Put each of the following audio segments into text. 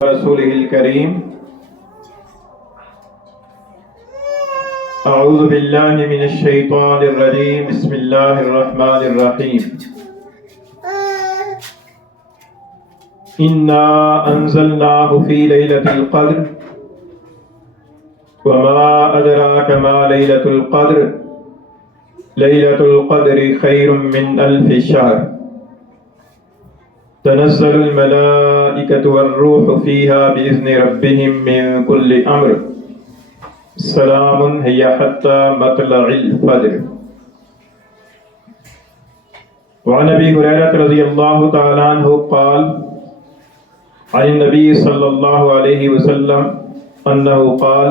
رسوله الكريم. أعوذ بالله من الشيطان الرجيم. بسم الله الرحمن الرحيم. إنا أنزلناه في ليلة القدر وما أدراك ما ليلة القدر ليلة القدر خير من 1000 شهر تنزل الملائكة والروح فيها بإذن ربهم من كل أمر سلام هي حتى مطلع الفجر. وعن أبي هريرة رضي الله تعالى عنه قال عن النبي صلى الله عليه وسلم أنه قال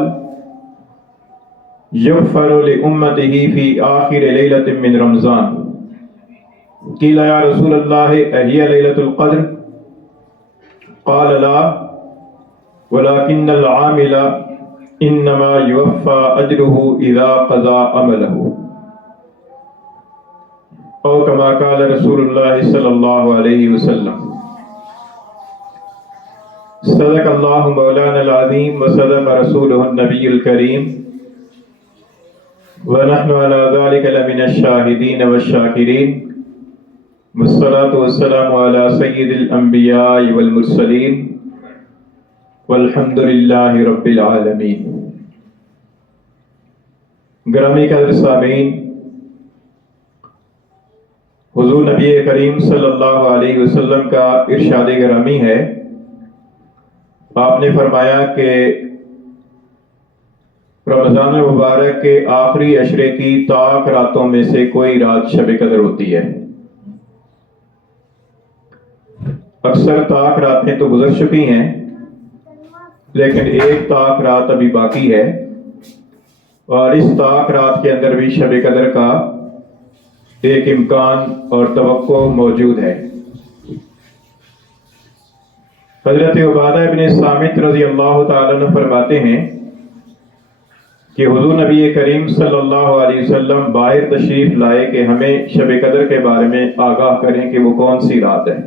يغفر لأمته في آخر ليلة من رمضان. قيل يا رسول الله أهي ليلة القدر؟ قال لا ولكن العامل إنما يوفى أجره إذا قضى عمله أو كما قال رسول الله صلى الله عليه وسلم. صدق الله مولانا العظيم وصدق رسوله النبي الكريم ونحن على ذلك لمن الشاهدين والشاكرين. والصلاة والسلام على سيد الأنبياء والمرسلين والحمد لله رب العالمين. گرامی قدر سامعین، حضور نبی کریم صلی اللہ علیہ وسلم کا ارشاد گرامی ہے. آپ نے فرمایا کہ رمضان المبارک کے آخری عشرے کی طاق راتوں میں سے کوئی رات شب قدر ہوتی ہے. اکثر طاق راتیں تو گزر چکی ہیں، لیکن ایک طاق رات ابھی باقی ہے، اور اس طاق رات کے اندر بھی شب قدر کا ایک امکان اور توقع موجود ہے. حضرت عبادہ ابن صامت رضی اللہ تعالیٰ عنہ فرماتے ہیں کہ حضور نبی کریم صلی اللہ علیہ وسلم باہر تشریف لائے کہ ہمیں شب قدر کے بارے میں آگاہ کریں کہ وہ کون سی رات ہے.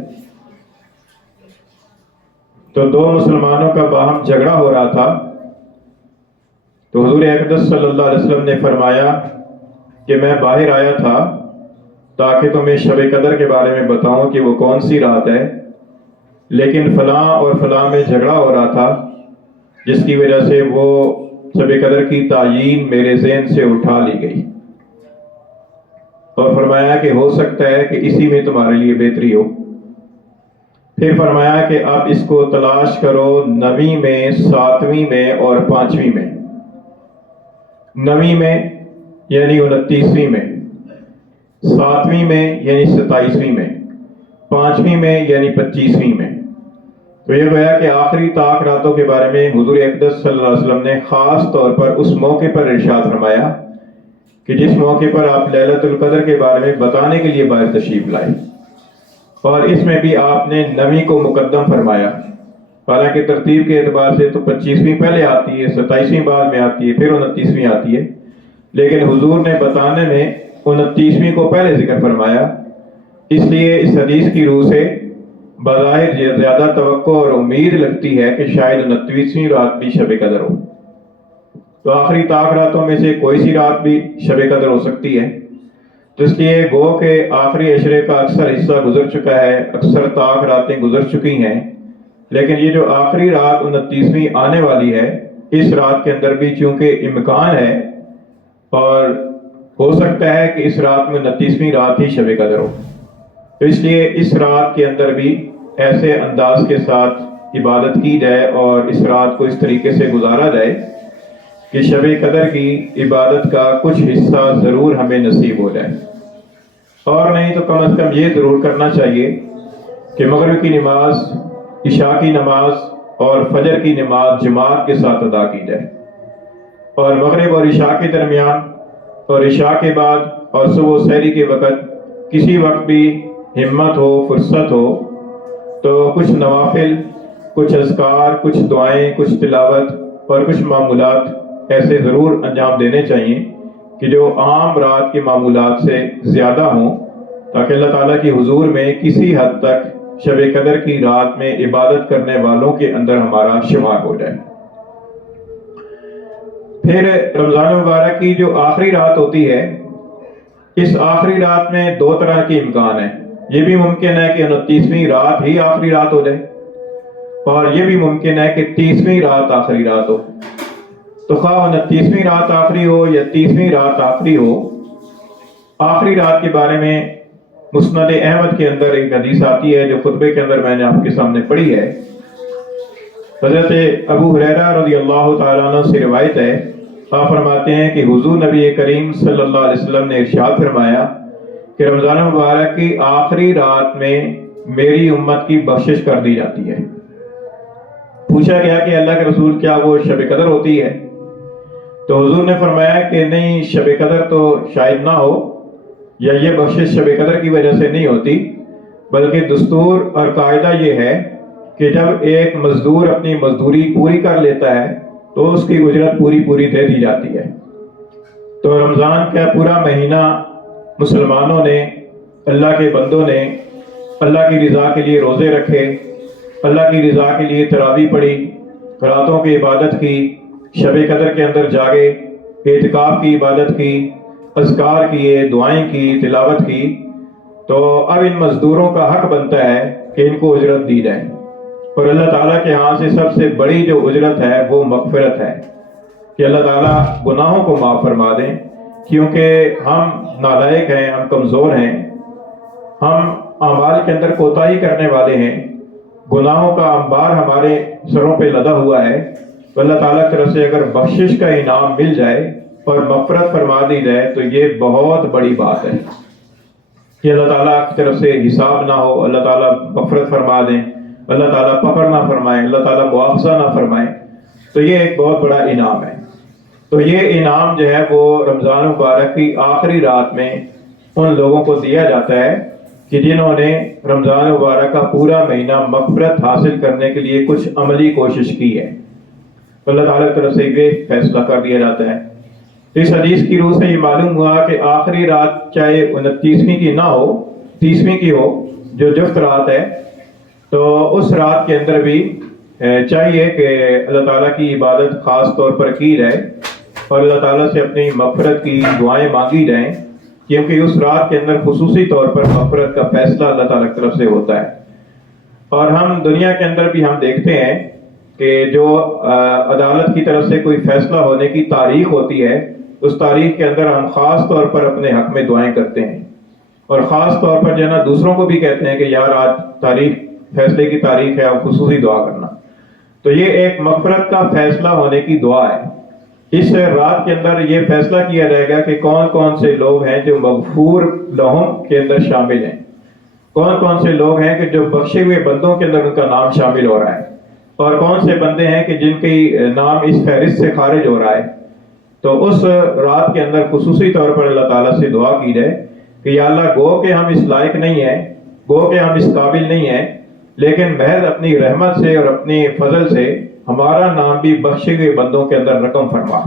تو دو مسلمانوں کا باہم جھگڑا ہو رہا تھا، تو حضور اقدس صلی اللہ علیہ وسلم نے فرمایا کہ میں باہر آیا تھا تاکہ تمہیں شب قدر کے بارے میں بتاؤں کہ وہ کون سی رات ہے، لیکن فلاں اور فلاں میں جھگڑا ہو رہا تھا، جس کی وجہ سے وہ شب قدر کی تعیین میرے ذہن سے اٹھا لی گئی، اور فرمایا کہ ہو سکتا ہے کہ اسی میں تمہارے لیے بہتری ہو. پھر فرمایا کہ آپ اس کو تلاش کرو 9ویں میں، 7ویں میں اور 5ویں میں. 9ویں میں یعنی 29ویں میں، 7ویں میں یعنی 27ویں میں، 5ویں میں یعنی 25ویں میں. تو یہ گویا کہ آخری طاق راتوں کے بارے میں حضور اقدس صلی اللہ علیہ وسلم نے خاص طور پر اس موقع پر ارشاد فرمایا کہ جس موقع پر آپ لیلۃ القدر کے بارے میں بتانے کے لیے باہر تشریف لائے، اور اس میں بھی آپ نے 9ویں کو مقدم فرمایا. حالانکہ ترتیب کے اعتبار سے تو 25ویں پہلے آتی ہے، 27ویں بعد میں آتی ہے، پھر 29ویں آتی ہے، لیکن حضور نے بتانے میں 29ویں کو پہلے ذکر فرمایا. اس لیے اس حدیث کی روح سے بظاہر زیادہ توقع اور امید لگتی ہے کہ شاید 29ویں رات بھی شب قدر ہو. تو آخری طاق راتوں میں سے کوئی سی رات بھی شب قدر ہو سکتی ہے. تو اس لیے گو کہ آخری عشرے کا اکثر حصہ گزر چکا ہے، اکثر طاق راتیں گزر چکی ہیں، لیکن یہ جو آخری رات 29ویں آنے والی ہے، اس رات کے اندر بھی چونکہ امکان ہے اور ہو سکتا ہے کہ اس رات میں 29ویں رات ہی شب قدر ہو. تو اس لیے اس رات کے اندر بھی ایسے انداز کے ساتھ عبادت کی جائے اور اس رات کو اس طریقے سے گزارا جائے کہ شب قدر کی عبادت کا کچھ حصہ ضرور ہمیں نصیب ہو جائے. اور نہیں تو کم از کم یہ ضرور کرنا چاہیے کہ مغرب کی نماز، عشاء کی نماز اور فجر کی نماز جماعت کے ساتھ ادا کی جائے، اور مغرب اور عشاء کے درمیان اور عشاء کے بعد اور صبح سحری کے وقت کسی وقت بھی ہمت ہو، فرصت ہو تو کچھ نوافل، کچھ اذکار، کچھ دعائیں، کچھ تلاوت اور کچھ معمولات ایسے ضرور انجام دینے چاہیے کہ جو عام رات کے معمولات سے زیادہ ہوں، تاکہ اللہ تعالیٰ کی حضور میں کسی حد تک شب قدر کی رات میں عبادت کرنے والوں کے اندر ہمارا شمار ہو جائے۔ پھر رمضان مبارک کی جو آخری رات ہوتی ہے، اس آخری رات میں دو طرح کے امکان ہیں۔ یہ بھی ممکن ہے کہ 29ویں رات ہی آخری رات ہو جائے، اور یہ بھی ممکن ہے کہ 30ویں رات آخری رات ہو۔ تو خواہ 29ویں رات آخری ہو یا 30ویں رات آخری ہو، آخری رات کے بارے میں مسند احمد کے اندر ایک حدیث آتی ہے جو خطبے کے اندر میں نے آپ کے سامنے پڑھی ہے۔ حضرت ابو ہریرہ رضی اللہ تعالیٰ عنہ سے روایت ہے، آپ فرماتے ہیں کہ حضور نبی کریم صلی اللہ علیہ وسلم نے ارشاد فرمایا کہ رمضان مبارک کی آخری رات میں میری امت کی بخشش کر دی جاتی ہے۔ پوچھا گیا کہ اللہ کے رسول کیا وہ شب قدر ہوتی ہے؟ تو حضور نے فرمایا کہ نہیں، شب قدر تو شاید نہ ہو، یا یہ بخشش شب قدر کی وجہ سے نہیں ہوتی، بلکہ دستور اور قاعدہ یہ ہے کہ جب ایک مزدور اپنی مزدوری پوری کر لیتا ہے تو اس کی اجرت پوری دے دی جاتی ہے۔ تو رمضان کا پورا مہینہ مسلمانوں نے، اللہ کے بندوں نے اللہ کی رضا کے لیے روزے رکھے، اللہ کی رضا کے لیے تراویح پڑھی، راتوں کی عبادت کی، شب قدر کے اندر جاگے، اعتکاف کی عبادت کی، اذکار کیے، دعائیں کی، تلاوت کی۔ تو اب ان مزدوروں کا حق بنتا ہے کہ ان کو اجرت دی جائے، اور اللہ تعالیٰ کے ہاں سے سب سے بڑی جو اجرت ہے وہ مغفرت ہے، کہ اللہ تعالیٰ گناہوں کو معاف فرما دیں، کیونکہ ہم نالائق ہیں، ہم کمزور ہیں، ہم اعمال کے اندر کوتاہی کرنے والے ہیں، گناہوں کا انبار ہمارے سروں پہ لدا ہوا ہے۔ تو اللہ تعالیٰ کی طرف سے اگر بخشش کا انعام مل جائے اور مغفرت فرما دی جائے تو یہ بہت بڑی بات ہے کہ اللہ تعالیٰ کی طرف سے حساب نہ ہو، اللہ تعالیٰ مغفرت فرما دیں، اللہ تعالیٰ پکڑ نہ فرمائیں، اللہ تعالیٰ مواخذہ نہ فرمائیں، تو یہ ایک بہت بڑا انعام ہے۔ تو یہ انعام جو ہے وہ رمضان مبارک کی آخری رات میں ان لوگوں کو دیا جاتا ہے کہ جنہوں نے رمضان مبارک کا پورا مہینہ مغفرت حاصل کرنے کے لیے کچھ عملی کوشش کی ہے۔ اللہ تعالیٰ کی طرف سے یہ فیصلہ کر دیا جاتا ہے۔ اس حدیث کی روح سے یہ معلوم ہوا کہ آخری رات چاہے 29ویں کی نہ ہو، 30ویں کی ہو، جو جفت رات ہے، تو اس رات کے اندر بھی چاہیے کہ اللہ تعالیٰ کی عبادت خاص طور پر کی جائے اور اللہ تعالیٰ سے اپنی مغفرت کی دعائیں مانگی جائیں، کیونکہ اس رات کے اندر خصوصی طور پر مغفرت کا فیصلہ اللہ تعالیٰ کی طرف سے ہوتا ہے۔ اور ہم دنیا کے اندر بھی ہم دیکھتے ہیں کہ جو عدالت کی طرف سے کوئی فیصلہ ہونے کی تاریخ ہوتی ہے، اس تاریخ کے اندر ہم خاص طور پر اپنے حق میں دعائیں کرتے ہیں، اور خاص طور پر جو ہے نا دوسروں کو بھی کہتے ہیں کہ یار آج تاریخ، فیصلے کی تاریخ ہے، آپ خصوصی دعا کرنا۔ تو یہ ایک مغفرت کا فیصلہ ہونے کی دعا ہے۔ اس رات کے اندر یہ فیصلہ کیا جائے گا کہ کون کون سے لوگ ہیں جو مغفور لہم کے اندر شامل ہیں، کون کون سے لوگ ہیں کہ جو بخشے ہوئے بندوں کے اندر ان کا نام شامل ہو رہا ہے، اور کون سے بندے ہیں کہ جن کی نام اس فہرست سے خارج ہو رہا ہے۔ تو اس رات کے اندر خصوصی طور پر اللہ تعالیٰ سے دعا کی جائے کہ یا اللہ، گو کہ ہم اس لائق نہیں ہیں، گو کہ ہم اس قابل نہیں ہیں، لیکن محض اپنی رحمت سے اور اپنی فضل سے ہمارا نام بھی بخشے ہوئے بندوں کے اندر رقم فرما،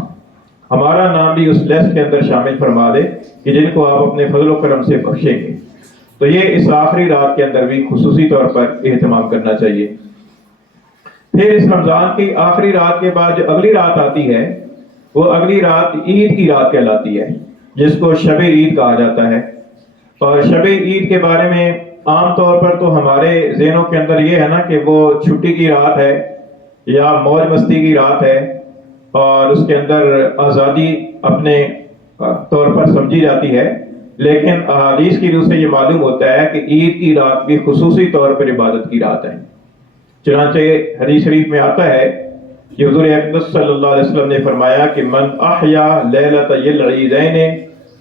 ہمارا نام بھی اس لسٹ کے اندر شامل فرما دے کہ جن کو آپ اپنے فضل و کرم سے بخشیں گے۔ تو یہ اس آخری رات کے اندر بھی خصوصی طور پر اہتمام کرنا چاہیے۔ پھر اس رمضان کی آخری رات کے بعد جو اگلی رات آتی ہے، وہ اگلی رات عید کی رات کہلاتی ہے، جس کو شب عید کہا جاتا ہے۔ اور شب عید کے بارے میں عام طور پر تو ہمارے ذہنوں کے اندر یہ ہے نا کہ وہ چھٹی کی رات ہے یا موج مستی کی رات ہے، اور اس کے اندر آزادی اپنے طور پر سمجھی جاتی ہے، لیکن احادیث کی روح سے یہ معلوم ہوتا ہے کہ عید کی رات بھی خصوصی طور پر عبادت کی رات ہے۔ چنانچہ حدیث شریف میں آتا ہے کہ حضور اقدس صلی اللہ علیہ وسلم نے فرمایا کہ من احیا لیلۃ العیدین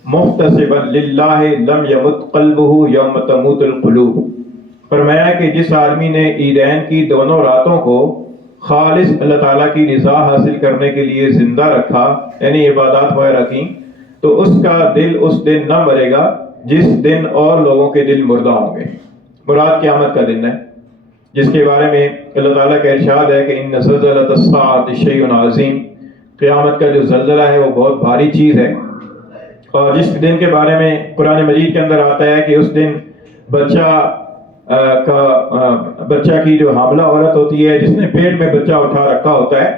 محتسبا للہ لم یمت قلبہ یوم تموت القلوب۔ فرمایا کہ جس آدمی نے عیدین کی دونوں راتوں کو خالص اللہ تعالیٰ کی رضا حاصل کرنے کے لیے زندہ رکھا، یعنی عبادات وغیرہ کی، تو اس کا دل اس دن نہ مرے گا جس دن اور لوگوں کے دل مردہ ہوں گے۔ مراد قیامت کا دن ہے، جس کے بارے میں اللہ تعالیٰ کا ارشاد ہے کہ ان زلزلۃ الساعۃ شیء عظیم، قیامت کا جو زلزلہ ہے وہ بہت بھاری چیز ہے۔ اور جس دن کے بارے میں قرآن مجید کے اندر آتا ہے کہ اس دن بچہ کا بچہ کی جو حاملہ عورت ہوتی ہے جس نے پیٹ میں بچہ اٹھا رکھا ہوتا ہے،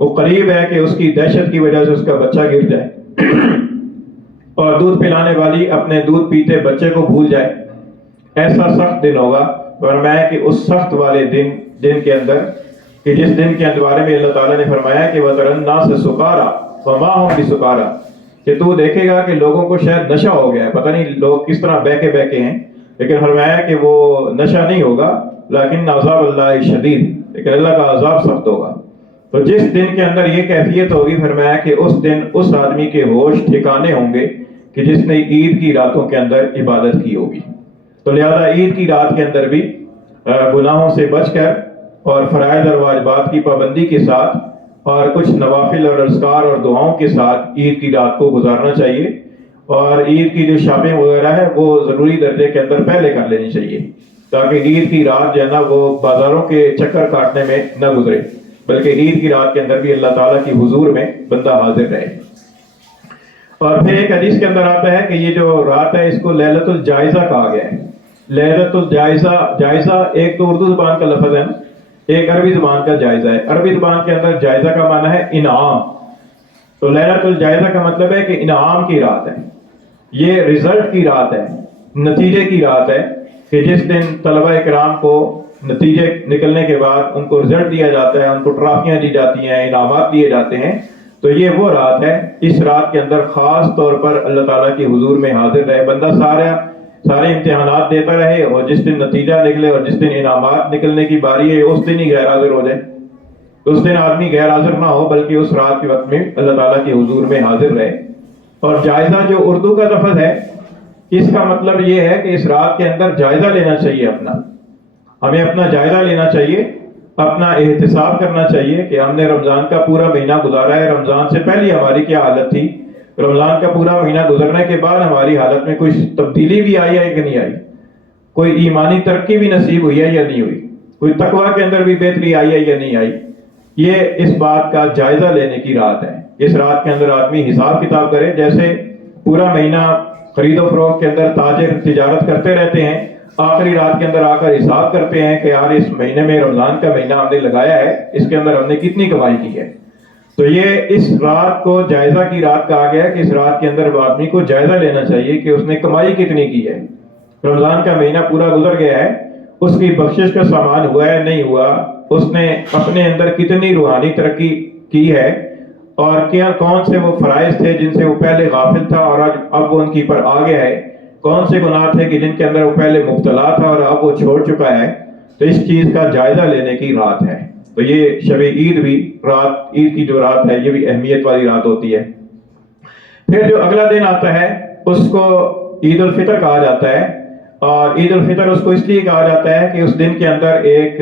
وہ قریب ہے کہ اس کی دہشت کی وجہ سے اس کا بچہ گر جائے اور دودھ پلانے والی اپنے دودھ پیتے بچے کو بھول جائے۔ ایسا سخت دن ہوگا، فرمایا کہ اس سخت والے دن کے اندر، کہ جس دن کے بارے میں اللہ تعالیٰ نے فرمایا کہ وَتَرَى النَّاسَ سُكَارَىٰ وَمَا هُمْ بِسُكَارَىٰ، کہ تو دیکھے گا کہ لوگوں کو شاید نشہ ہو گیا ہے، پتہ نہیں لوگ کس طرح بہکے ہیں، لیکن فرمایا کہ وہ نشہ نہیں ہوگا، لیکن عذاب اللہ شدید، لیکن اللہ کا عذاب سخت ہوگا۔ تو جس دن کے اندر یہ کیفیت ہوگی، فرمایا کہ اس دن اس آدمی کے ہوش ٹھکانے ہوں گے کہ جس نے عید کی راتوں کے اندر عبادت کی ہوگی۔ تو لہذا عید کی رات کے اندر بھی گناہوں سے بچ کر اور فرائض اور واجبات کی پابندی کے ساتھ اور کچھ نوافل اور اذکار اور دعاؤں کے ساتھ عید کی رات کو گزارنا چاہیے، اور عید کی جو شاپنگ وغیرہ ہے وہ ضروری درجے کے اندر پہلے کر لینی چاہیے، تاکہ عید کی رات جو ہے نا وہ بازاروں کے چکر کاٹنے میں نہ گزرے، بلکہ عید کی رات کے اندر بھی اللہ تعالیٰ کی حضور میں بندہ حاضر رہے۔ اور پھر ایک حدیث کے اندر آتا ہے کہ یہ جو رات ہے اس کو لیلۃ الجائزہ کہا گیا ہے۔ لیلۃ الجائزہ، جائزہ ایک تو اردو زبان کا لفظ ہے، ایک عربی زبان کا جائزہ ہے۔ عربی زبان کے اندر جائزہ کا معنی ہے انعام، تو لیلۃ الجائزہ کا مطلب ہے کہ انعام کی رات ہے، یہ رزلٹ کی رات ہے، نتیجے کی رات ہے، کہ جس دن طلبہ اکرام کو نتیجے نکلنے کے بعد ان کو رزلٹ دیا جاتا ہے، ان کو ٹرافیاں دی جاتی ہیں، انعامات دیے جاتے ہیں۔ تو یہ وہ رات ہے، اس رات کے اندر خاص طور پر اللہ تعالیٰ کی حضور میں حاضر رہے بندہ، سارے امتحانات دیتا رہے، اور جس دن نتیجہ نکلے اور جس دن انعامات نکلنے کی باری ہے اس دن ہی غیر حاضر ہو جائے۔ اس دن آدمی غیر حاضر نہ ہو، بلکہ اس رات کے وقت میں اللہ تعالیٰ کی حضور میں حاضر رہے۔ اور جائزہ جو اردو کا لفظ ہے، اس کا مطلب یہ ہے کہ اس رات کے اندر جائزہ لینا چاہیے، ہمیں اپنا جائزہ لینا چاہیے، اپنا احتساب کرنا چاہیے کہ ہم نے رمضان کا پورا مہینہ گزارا ہے، رمضان سے پہلے ہماری کیا حالت تھی، رمضان کا پورا مہینہ گزرنے کے بعد ہماری حالت میں کچھ تبدیلی بھی آئی ہے کہ نہیں آئی، کوئی ایمانی ترقی بھی نصیب ہوئی ہے یا نہیں ہوئی، کوئی تقویٰ کے اندر بھی بہتری آئی ہے یا نہیں آئی۔ یہ اس بات کا جائزہ لینے کی رات ہے۔ اس رات کے اندر آدمی حساب کتاب کرے، جیسے پورا مہینہ خرید و فروخت کے اندر تاجر تجارت کرتے رہتے ہیں، آخری رات کے اندر آ کر حساب کرتے ہیں کہ یار اس مہینے میں، رمضان کا مہینہ ہم نے لگایا ہے، اس کے اندر ہم نے کتنی کمائی کی ہے۔ تو یہ اس رات کو جائزہ کی رات کہا گیا کہ اس رات کے اندر آدمی کو جائزہ لینا چاہیے کہ اس نے کمائی کتنی کی ہے، رمضان کا مہینہ پورا گزر گیا ہے، اس کی بخشش کا سامان ہوا ہے نہیں ہوا، اس نے اپنے اندر کتنی روحانی ترقی کی ہے، اور کیا کون سے وہ فرائض تھے جن سے وہ پہلے غافل تھا اور اب وہ ان کی پر آ گیا ہے، کون سے گناہ تھے کہ جن کے اندر وہ پہلے مبتلا تھا اور اب وہ چھوڑ چکا ہے۔ تو اس چیز کا جائزہ لینے کی رات ہے۔ تو یہ شب عید بھی رات، عید کی جو رات ہے یہ بھی اہمیت والی رات ہوتی ہے۔ پھر جو اگلا دن آتا ہے اس کو عید الفطر کہا جاتا ہے، اور عید الفطر اس کو اس لیے کہا جاتا ہے کہ اس دن کے اندر ایک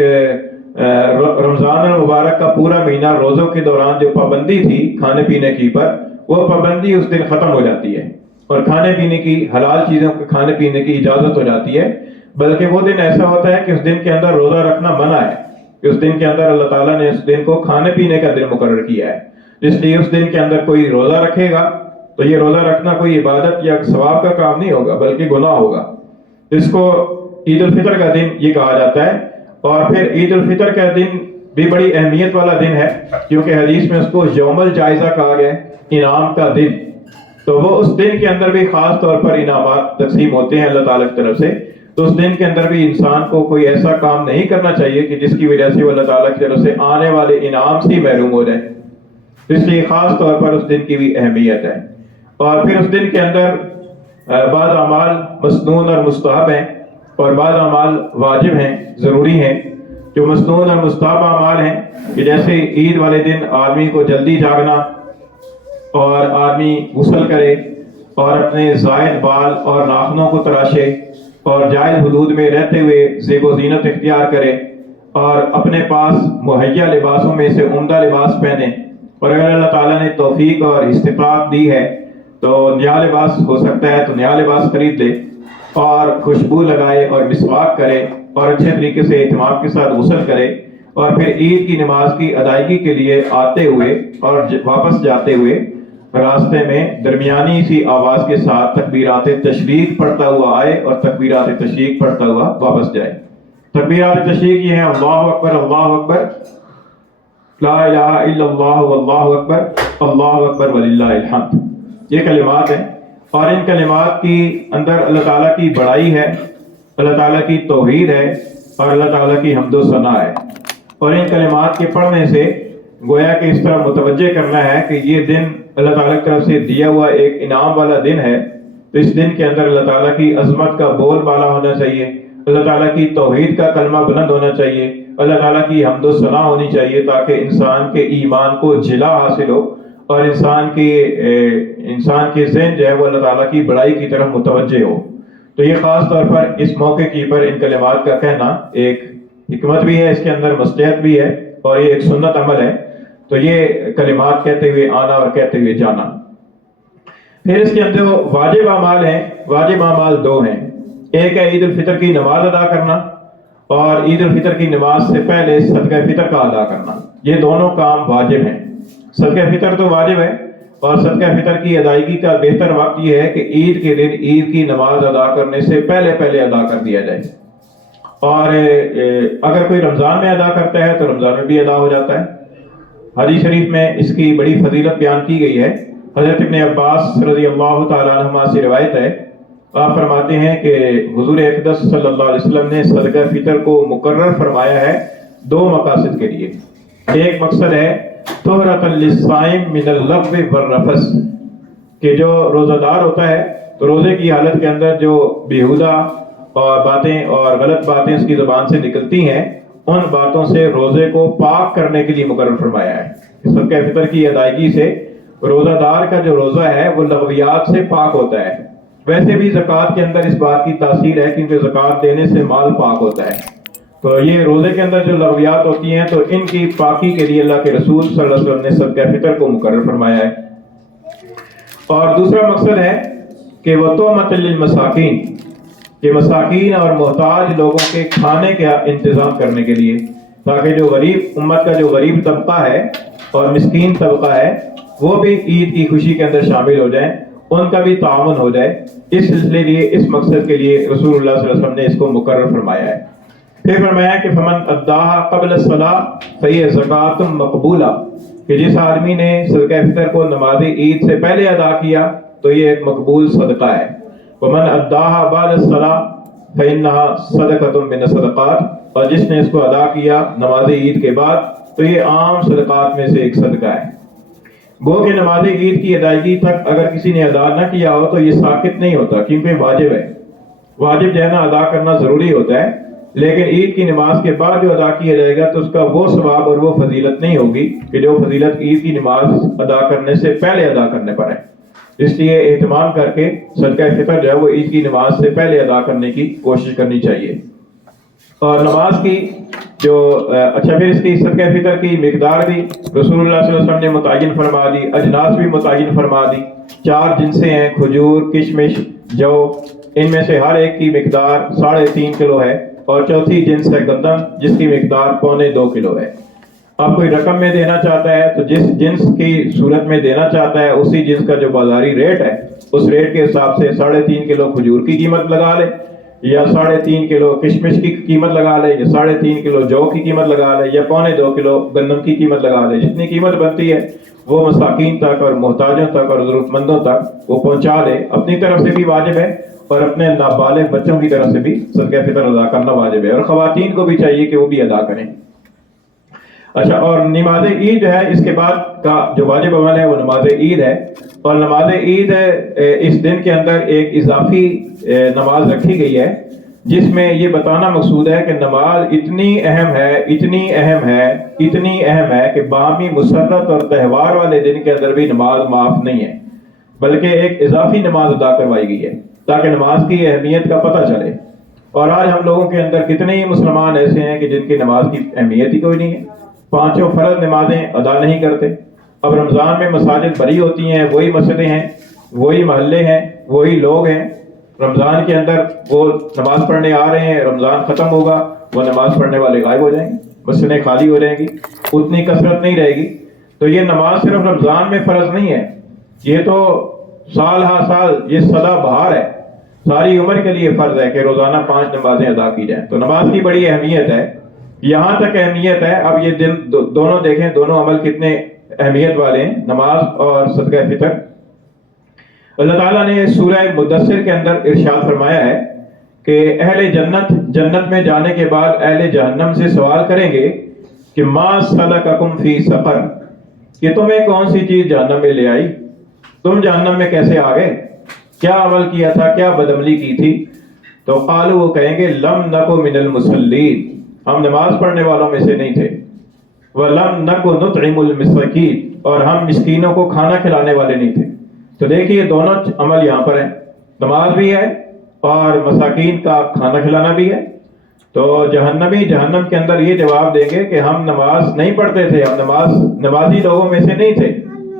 رمضان المبارک کا پورا مہینہ روزوں کے دوران جو پابندی تھی کھانے پینے کی پر، وہ پابندی اس دن ختم ہو جاتی ہے، اور کھانے پینے کی، حلال چیزوں کے کھانے پینے کی اجازت ہو جاتی ہے۔ بلکہ وہ دن ایسا ہوتا ہے کہ اس دن کے اندر روزہ رکھنا منع ہے، کہ اس دن کے اندر اللہ تعالیٰ نے اس دن کو کھانے پینے کا دن مقرر کیا ہے، اس لیے اس دن کے اندر کوئی روزہ رکھے گا تو یہ روزہ رکھنا کوئی عبادت یا ثواب کا کام نہیں ہوگا بلکہ گناہ ہوگا۔ اس کو عید الفطر کا دن یہ کہا جاتا ہے۔ اور پھر عید الفطر کا دن بھی بڑی اہمیت والا دن ہے، کیونکہ حدیث میں اس کو یوم الجائزہ کہا گیا ہے، انعام کا دن۔ تو وہ اس دن کے اندر بھی خاص طور پر انعامات تقسیم ہوتے ہیں اللہ تعالیٰ کی طرف سے۔ تو اس دن کے اندر بھی انسان کو کوئی ایسا کام نہیں کرنا چاہیے کہ جس کی وجہ سے وہ اللہ تعالیٰ کی طرف سے آنے والے انعام سے محروم ہو جائے، اس لیے خاص طور پر اس دن کی بھی اہمیت ہے۔ اور پھر اس دن کے اندر بعض اعمال مسنون اور مستحب ہیں، اور بعض اعمال واجب ہیں، ضروری ہیں۔ جو مسنون اور مستحب اعمال ہیں کہ جیسے عید والے دن آدمی کو جلدی جاگنا، اور آدمی غسل کرے اور اپنے زائد بال اور ناخنوں کو تراشے، اور جائز حدود میں رہتے ہوئے زیب و زینت اختیار کرے، اور اپنے پاس مہیا لباسوں میں سے عمدہ لباس پہنے، اور اگر اللہ تعالیٰ نے توفیق اور استطاعت دی ہے تو نیا لباس ہو سکتا ہے تو نیا لباس خرید لے، اور خوشبو لگائے اور مسواک کرے، اور اچھے طریقے سے اہتمام کے ساتھ غسل کرے، اور پھر عید کی نماز کی ادائیگی کے لیے آتے ہوئے اور واپس جاتے ہوئے راستے میں درمیانی سی آواز کے ساتھ تکبیرات تشریق پڑھتا ہوا آئے اور تکبیرات تشریق پڑھتا ہوا واپس جائے۔ تکبیرات تشریق یہ ہیں اللہ اکبر لا الہ الا اللہ واللہ اکبر وللہ الحمد، یہ کلمات ہیں، اور ان کلمات کی اندر اللہ تعالیٰ کی بڑائی ہے، اللہ تعالیٰ کی توحید ہے، اور اللہ تعالیٰ کی حمد و ثنا ہے۔ اور ان کلمات کے پڑھنے سے گویا کہ اس طرح متوجہ کرنا ہے کہ یہ دن اللہ تعالیٰ کی طرف سے دیا ہوا ایک انعام والا دن ہے، تو اس دن کے اندر اللہ تعالیٰ کی عظمت کا بول بالا ہونا چاہیے، اللہ تعالیٰ کی توحید کا کلمہ بلند ہونا چاہیے، اللہ تعالیٰ کی حمد و ثنا ہونی چاہیے، تاکہ انسان کے ایمان کو جلا حاصل ہو اور انسان کے ذہن جو ہے وہ اللہ تعالیٰ کی بڑائی کی طرف متوجہ ہو۔ تو یہ خاص طور پر اس موقع کی پر ان کلمات کا کہنا ایک حکمت بھی ہے، اس کے اندر مصلحت بھی ہے، اور یہ ایک سنت عمل ہے۔ تو یہ کلمات کہتے ہوئے آنا اور کہتے ہوئے جانا۔ پھر اس کے اندر واجب اعمال ہیں، واجب اعمال دو ہیں، ایک ہے عید الفطر کی نماز ادا کرنا، اور عید الفطر کی نماز سے پہلے صدقہ فطر کا ادا کرنا، یہ دونوں کام واجب ہیں۔ صدقہ فطر تو واجب ہے، اور صدقہ فطر کی ادائیگی کا بہتر وقت یہ ہے کہ عید کے دن عید کی نماز ادا کرنے سے پہلے ادا کر دیا جائے، اور اگر کوئی رمضان میں ادا کرتا ہے تو رمضان میں بھی ادا ہو جاتا ہے۔ حدیث شریف میں اس کی بڑی فضیلت بیان کی گئی ہے۔ حضرت ابن عباس رضی اللہ تعالیٰ عنہما سے روایت ہے، آپ فرماتے ہیں کہ حضور اقدس صلی اللہ علیہ وسلم نے صدقہ فطر کو مقرر فرمایا ہے دو مقاصد کے لیے۔ ایک مقصد ہے طہرۃ للصائم من اللغو والرفث، کہ جو روزہ دار ہوتا ہے تو روزے کی حالت کے اندر جو بیہودہ اور باتیں اور غلط باتیں اس کی زبان سے نکلتی ہیں، ان باتوں سے روزے کو پاک کرنے کے لیے مقرر فرمایا ہے۔ صدقہ فطر کی ادائیگی سے روزہ دار کا جو روزہ ہے وہ لغویات سے پاک ہوتا ہے۔ ویسے بھی زکوٰۃ کے اندر اس بات کی تاثیر ہے، کیونکہ زکوٰۃ دینے سے مال پاک ہوتا ہے، تو یہ روزے کے اندر جو لغویات ہوتی ہیں تو ان کی پاکی کے لیے اللہ کے رسول صلی اللہ علیہ وسلم نے صدقہ فطر کو مقرر فرمایا ہے۔ اور دوسرا مقصد ہے کہ وطعمۃ للمساکین، کہ مساکین اور محتاج لوگوں کے کھانے کا انتظام کرنے کے لیے، تاکہ جو غریب امت کا جو غریب طبقہ ہے اور مسکین طبقہ ہے وہ بھی عید کی خوشی کے اندر شامل ہو جائیں، ان کا بھی تعاون ہو جائے۔ اس سلسلے لیے اس مقصد کے لیے رسول اللہ صلی اللہ علیہ وسلم نے اس کو مقرر فرمایا ہے۔ پھر فرمایا کہ فمن اداہا قبل الصلاۃ فہی زکوٰۃ مقبولہ، کہ جس آدمی نے صدقہ فطر کو نماز عید سے پہلے ادا کیا تو یہ ایک مقبول صدقہ ہے۔ ومن اداہا بعد الصلاۃ فانہا صدقۃ من الصدقات، اور جس نے اس کو ادا کیا نماز عید کے بعد تو یہ عام صدقات میں سے ایک صدقہ ہے۔ گو کہ نماز عید کی ادائیگی تک اگر کسی نے ادا نہ کیا ہو تو یہ ساقط نہیں ہوتا، کیونکہ واجب ہے، واجب جو ہے نا ادا کرنا ضروری ہوتا ہے، لیکن عید کی نماز کے بعد جو ادا کیا جائے گا تو اس کا وہ ثواب اور وہ فضیلت نہیں ہوگی کہ جو فضیلت عید کی نماز ادا کرنے سے پہلے ادا کرنے پر ہے۔ اس لیے اہتمام کر کے صدقہ فطر جو ہے وہ عید کی نماز سے پہلے ادا کرنے کی کوشش کرنی چاہیے۔ اور نماز کی جو اچھا پھر اس کی صدقہ فطر کی مقدار بھی رسول اللہ صلی اللہ علیہ وسلم نے متعین فرما دی، اجناس بھی متعین فرما دی۔ 4 جنسیں ہیں، کھجور، کشمش، جو، ان میں سے ہر ایک کی مقدار 3.5 کلو ہے، اور چوتھی جنس ہے گندم جس کی مقدار 2.25 کلو ہے۔ اب کوئی رقم میں دینا چاہتا ہے تو جس جنس کی صورت میں دینا چاہتا ہے اسی جنس کا جو بازاری ریٹ ہے اس ریٹ کے حساب سے 3.5 کلو کھجور کی قیمت لگا لے، یا 3.5 کلو کشمش کی قیمت لگا لے، یا 3.5 کلو جو کی قیمت لگا لے، یا 2.25 کلو گندم کی قیمت لگا لے۔ جتنی قیمت بنتی ہے وہ مساکین تک اور محتاجوں تک اور ضرورت مندوں تک وہ پہنچا دے۔ اپنی طرف سے بھی واجب ہے اور اپنے نابالغ بچوں کی طرف سے بھی صدقہ فطر ادا کرنا واجب ہے، اور خواتین کو بھی چاہیے کہ وہ بھی ادا کریں۔ اچھا، اور نماز عید جو ہے اس کے بعد کا جو واجب عمل ہے وہ نماز عید ہے، اور نماز عید اس دن کے اندر ایک اضافی نماز رکھی گئی ہے جس میں یہ بتانا مقصود ہے کہ نماز اتنی اہم ہے کہ باہمی مسرت اور تہوار والے دن کے اندر بھی نماز معاف نہیں ہے، بلکہ ایک اضافی نماز ادا کروائی گئی ہے تاکہ نماز کی اہمیت کا پتہ چلے۔ اور آج ہم لوگوں کے اندر کتنے ہی مسلمان ایسے ہیں کہ جن کی نماز کی اہمیت ہی کوئی نہیں ہے، 5 فرض نمازیں ادا نہیں کرتے۔ اب رمضان میں مساجد بھری ہوتی ہیں، وہی مسجدیں ہیں، وہی محلے ہیں، وہی لوگ ہیں، رمضان کے اندر وہ نماز پڑھنے آ رہے ہیں، رمضان ختم ہوگا وہ نماز پڑھنے والے غائب ہو جائیں گے، مسجدیں خالی ہو جائیں گی، اتنی کثرت نہیں رہے گی۔ تو یہ نماز صرف رمضان میں فرض نہیں ہے، یہ تو سال ہا سال، یہ سدا بہار ہے۔ ساری عمر کے لیے فرض ہے کہ روزانہ 5 نمازیں ادا کی جائیں. تو نماز کی بڑی اہمیت ہے, یہاں تک اہمیت ہے. اب یہ دونوں دیکھیں, دونوں عمل کتنے اہمیت والے ہیں, نماز اور صدقہ فطر. اللہ تعالیٰ نے سورہ مدثر کے اندر ارشاد فرمایا ہے کہ اہل جنت میں جانے کے بعد اہل جہنم سے سوال کریں گے کہ ما سلککم فی سقر, کہ تمہیں کون سی چیز جہنم میں لے آئی, تم جہنم میں کیسے آ گئے, کیا عمل کیا تھا, کیا بدعملی کی تھی. تو قالوا, وہ کہیں گے لم نک من المصلین, ہم نماز پڑھنے والوں میں سے نہیں تھے. وَلَمْ نَكُ نُطْعِمُ الْمِسْكِينَ, اور ہم مسکینوں کو کھانا کھلانے والے نہیں تھے. تو دیکھیے دونوں عمل یہاں پر ہیں, نماز بھی ہے اور مساکین کا کھانا کھلانا بھی ہے. تو جہنمی جہنم کے اندر یہ جواب دیں گے کہ ہم نماز نہیں پڑھتے تھے, ہم نمازی لوگوں میں سے نہیں تھے,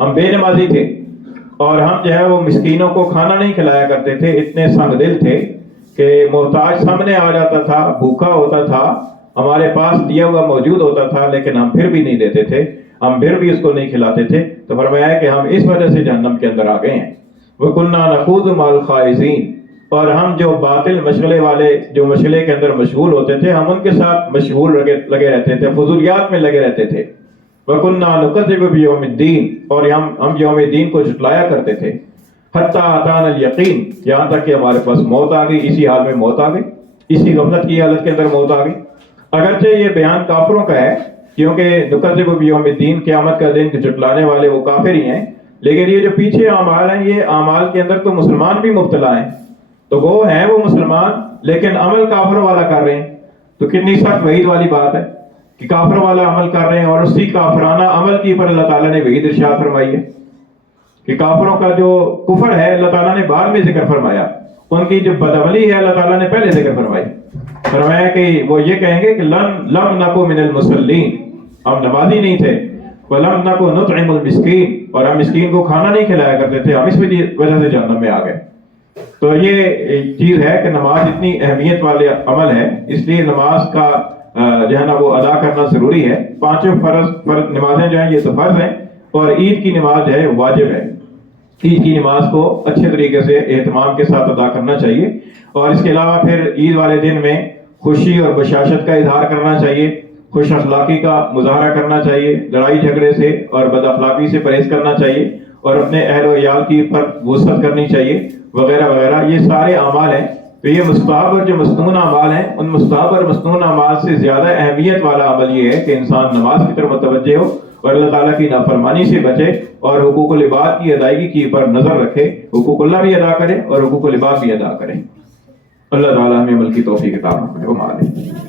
ہم بے نمازی تھے, اور ہم جو ہے وہ مسکینوں کو کھانا نہیں کھلایا کرتے تھے. اتنے سنگ دل تھے کہ محتاج سامنے آ جاتا تھا, بھوکا ہوتا تھا, ہمارے پاس دیا ہوا موجود ہوتا تھا, لیکن ہم پھر بھی نہیں دیتے تھے, ہم پھر بھی اس کو نہیں کھلاتے تھے. تو فرمایا کہ ہم اس وجہ سے جہنم کے اندر آ گئے ہیں. وَكُنَّا نَخُوضُ مَعَ الْخَائِضِينَ, اور ہم جو باطل مشغلے والے جو مشغلے کے اندر مشغول ہوتے تھے, ہم ان کے ساتھ مشغول لگے رہتے تھے, فضولیات میں لگے رہتے تھے. وَكُنَّا نُكَذِّبُ بِيَوْمِ الدِّينِ, اور ہم یوم دین کو جھٹلایا کرتے تھے. حَتَّى أَتَانَا الْيَقِينَ, یہاں تک کہ ہمارے پاس موت آ گئی, اسی حال میں موت آ گئی, اسی غفلت کی حالت کے اندر موت آ گئی. اگرچہ یہ بیان کافروں کا ہے, کیونکہ نُكَذِّبُ بِيَوْمِ الدِّينِ, قیامت کا دن جھٹلانے والے وہ کافر ہی ہیں, لیکن یہ جو پیچھے اعمال ہیں, یہ اعمال کے اندر تو مسلمان بھی مبتلا ہیں. تو وہ ہیں وہ مسلمان, لیکن عمل کافروں والا کر رہے ہیں. تو کتنی سخت وعید والی بات ہے کہ کافر والا عمل کر رہے ہیں, اور اسی کافرانہ عمل کی پر اللہ تعالیٰ نے وعید ارشاد فرمائی ہے کہ کافروں کا جو کفر ہے اللہ تعالیٰ نے بعد میں ذکر فرمایا, ان کی جو بدعملی ہے اللہ تعالیٰ نے پہلے ذکر فرمائی. فرمایا کہ وہ یہ کہیں گے کہ لم نکو من المصلین, ہم نمازی نہیں تھے. وَلَمْ نَكُ نُطْعِمُ الْمِسْكِينَ, اور ہم مسکین کو کھانا نہیں کھلایا کرتے تھے, ہم اس وجہ سے جہنم میں آ گئے. تو یہ چیز ہے کہ نماز اتنی اہمیت والے عمل ہے, اس لیے نماز کا جو ہے نا وہ ادا کرنا ضروری ہے. 5 فرض نمازیں جو ہیں یہ تو فرض ہیں, اور عید کی نماز جو ہے واجب ہے. عید کی نماز کو اچھے طریقے سے اہتمام کے ساتھ ادا کرنا چاہیے. اور اس کے علاوہ پھر عید والے دن میں خوشی اور بشاشت کا اظہار کرنا چاہیے, خوش اخلاقی کا مظاہرہ کرنا چاہیے, لڑائی جھگڑے سے اور بد اخلاقی سے پرہیز کرنا چاہیے, اور اپنے اہل و عیال کی پر وسعت کرنی چاہیے, وغیرہ وغیرہ. یہ سارے اعمال ہیں. تو یہ مستحب اور جو مسنون اعمال ہیں, ان مستحب اور مسنون اعمال سے زیادہ اہمیت والا عمل یہ ہے کہ انسان نماز کی طرف متوجہ ہو اور اللہ تعالیٰ کی نافرمانی سے بچے, اور حقوق العباد کی ادائیگی کی پر نظر رکھے, حقوق اللہ بھی ادا کرے اور حقوق العباد بھی ادا کرے. اللہ تعالیٰ ہمیں عمل کی توفیق عطا فرمائے.